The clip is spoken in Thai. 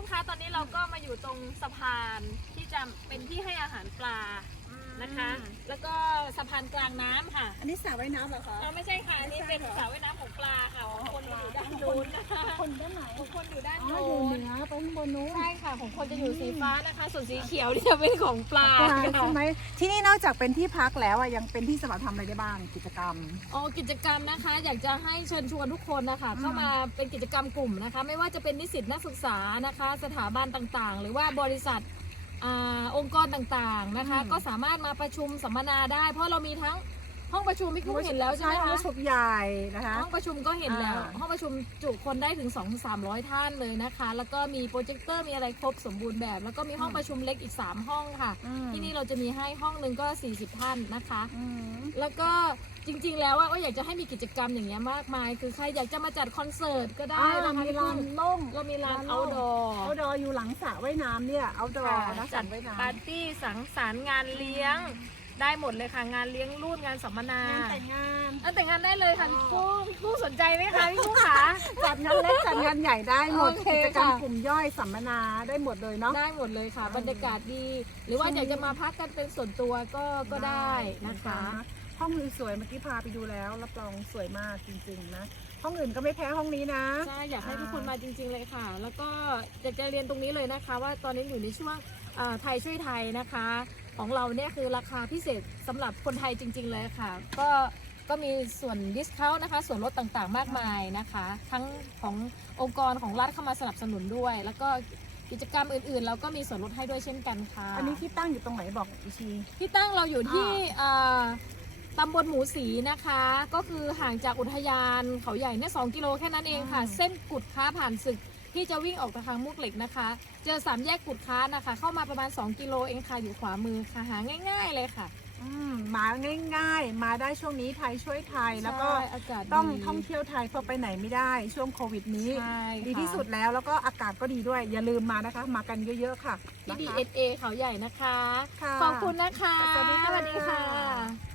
กุ้งคะตอนนี้เราก็มาอยู่ตรงสะพานที่จะเป็นที่ให้อาหารปลา นะคะ แล้วก็สะพานกลางน้ำค่ะอันนี้สระว่ายน้ำเหรอคะอ่าไม่ใช่ค่ะอันนี่เป็นสระว่ายน้ำของปลาค่ะของคนอยู่ด้านนู้นนะคะคนด้านไหนของคนอยู่ด้านอ๋อโน้อยู่นเหนือไปข้างบนนู้นใช่ค่ะ ของคนจะอยู่สีฟ้านะคะ ส่วนสีเขียวนี่จะเป็นของปลาปลาค่ะใช่ไหมที่นี่นอกจากเป็นที่พักแล้วอะยังเป็นที่สำหรับทำอะไรได้บ้างกิจกรรม อ๋อกิจกรรมนะคะ อยากจะให้เชิญชวนทุกคนนะคะอืมเข้ามาเป็นกิจกรรมกลุ่มนะคะ ไม่ว่าจะเป็นนิสิตนักศึกษานะคะ สถาบันต่างๆ หรือว่าบริษัท อาองค์กรต่างๆนะคะ ก็สามารถมาประชุมสัมมนาได้ เพราะเรามีทั้ง ห้องประชุมพี่กุ้งเห็นแล้วใช่ไหมห้องคะประชุมใหญ่นะคะ ห้องประชุมก็เห็นแล้วอ่าห้องประชุมจุคนได้ถึง 2 3 0 0 ท่านเลยนะคะ แล้วก็มีโปรเจคเตอร์มีอะไรครบสมบูรณ์แบบ แล้วก็มีห้องประชุมเล็กอีก 3 ห้องค่ะอืมที่นี่เราจะมีให้ห้องหนึ่งก็ 40 ท่านนะคะอืมแล้วก็จริงๆ แล้วว่าอยากจะให้มีกิจกรรมอย่างเงี้ยมากมาย คือใครอยากจะมาจัดคอนเสิร์ตก็ได้อ่านะคะมีลานโล่งเรามีลานลานโล่เอางดอร์เอาดออยู่หลังสระว่ายน้ำเนี่ยเอาดอนะสจัระดว่ายน้ำปาร์ตี้สังสรรค์งานเลี้ยง ได้หมดเลยค่ะงานเลี้ยงรุ่นงานสัมมนางานแต่งงานงานแต่งงานได้เลยค่ะอ๋อพี่กุ้งพี่กุ้งสนใจไหมคะพี่กุ้งขาจัดงานเล็กจัดงานใหญ่ได้หมดโอเคกิจกรรมค่ะ กลุ่มย่อยสัมมนาได้หมดเลยเนาะ ได้หมดเลยค่ะ บรรยากาศดี หรือว่าอยากจะมาพักกันเป็นส่วนตัวก็ก็ได้นะคะ ห้องสวยๆเมื่อกี้พาไปดูแล้วรับรองสวยมากจริงๆนะห้องอื่นก็ไม่แพ้ห้องนี้นะ ใช่อยากให้ทุกคนมาจริง ๆเลยค่ะ แล้วก็อยากจะเรียนตรงนี้เลยนะคะ ว่าตอนนี้อยู่ในช่วงเอ่อไทยช่วยไทยนะคะ ของเราเนี่ยคือราคาพิเศษสำหรับคนไทยจริง ๆ เลยค่ะ ก็ก็มีส่วนดิสคาวนะคะ ส่วนลดต่างๆ มากมายนะคะ ทั้งขององค์กรของรัฐเข้ามาสนับสนุนด้วย แล้วก็กิจกรรมอื่นๆ เราก็มีส่วนลดให้ด้วยเช่นกันค่ะอันนี้ที่ตั้งอยู่ตรงไหนบอกอีกที ที่ตั้งเราอยู่ที่เอ่อตำบลหมูสีนะคะ ก็คือห่างจากอุทยานเขาใหญ่เนี่ยสองกิโลแค่นั้นเองค่ะอืมเส้นกุดค้าผ่านศึก ที่จะวิ่งออกทางมุกเหล็กนะคะ เจอสามแยกกุดค้านะคะ เข้ามาประมาณ 2 กิโลเองค่ะอยู่ขวามือค่ะหาง่าย ๆเลยค่ะ อืมมาง่ายๆ มาได้ช่วงนี้ไทยช่วยไทยแล้วก็ใช่อากาศต้องท่องเที่ยวไทยเพราะไปไหนไม่ได้ช่วงโควิดนี้ ใช่ค่ะ ดีที่สุดแล้วแล้วก็อากาศก็ดีด้วย อย่าลืมมานะคะ มากันเยอะๆค่ะที่ นะคะ DSA เขาใหญ่นะคะ ค่ะขอบคุณนะคะ สวัสดีค่ะ สวัสดีค่ะ